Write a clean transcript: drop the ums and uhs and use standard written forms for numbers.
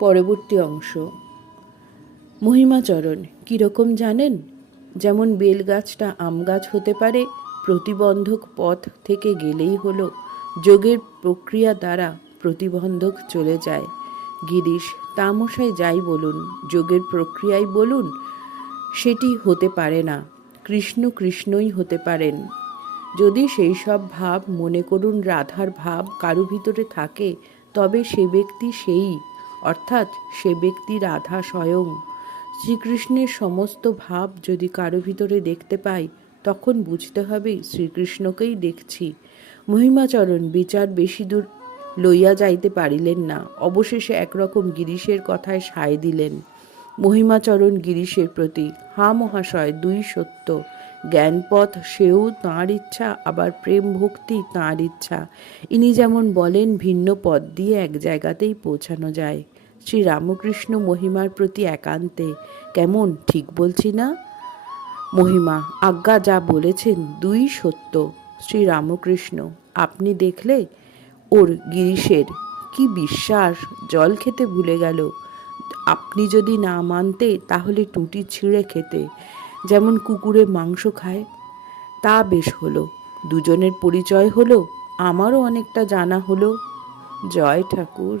পরবর্তী অংশ। মহিমাচরণ কীরকম জানেন? যেমন বেলগাছটা আম গাছ হতে পারে, প্রতিবন্ধক পথ থেকে গেলেই হলো, যোগের প্রক্রিয়া দ্বারা প্রতিবন্ধক চলে যায়। গিরিশ, তামশাই যাই বলুন, যোগের প্রক্রিয়াই বলুন, সেটি হতে পারে না। কৃষ্ণ কৃষ্ণই হতে পারেন। যদি সেই সব ভাব, মনে করুন রাধার ভাব, কারো ভিতরে থাকে, তবে সে ব্যক্তি সেই, অর্থাৎ সে ব্যক্তি রাধা স্বয়ং। শ্রীকৃষ্ণের সমস্ত ভাব যদি কারো ভিতরে দেখতে পাই, তখন বুঝতে হবে শ্রীকৃষ্ণকেই দেখছি। মহিমাচরণ বিচার বেশি দূর লইয়া যাইতে পারিলেন না, অবশেষে একরকম গিরিশের কথায় সায় দিলেন। মহিমাচরণ গিরিশের প্রতি, হা মহাশয়, দুই সত্য। জ্ঞানপথ সেও তাঁর ইচ্ছা, আবার প্রেম ভক্তি তাঁর ইচ্ছা। ইনি যেমন বলেন ভিন্ন পথ দিয়ে এক জায়গাতেই পৌঁছানো যায়। শ্রী রামকৃষ্ণ মহিমার প্রতি একান্তে, কেমন ঠিক বলছি না? মহিমা, আজ্ঞা, যা বলেছেন দুই সত্য। শ্রী রামকৃষ্ণ, আপনি দেখলে ওর গিরিশের কি বিশ্বাস, জল খেতে ভুলে গেল। আপনি যদি না মানতে তাহলে টুঁটি ছিঁড়ে খেতে, যেমন কুকুরে মাংস খায়। তা বেশ হলো, দুজনের পরিচয় হলো, আমারও অনেকটা জানা হলো। জয় ঠাকুর।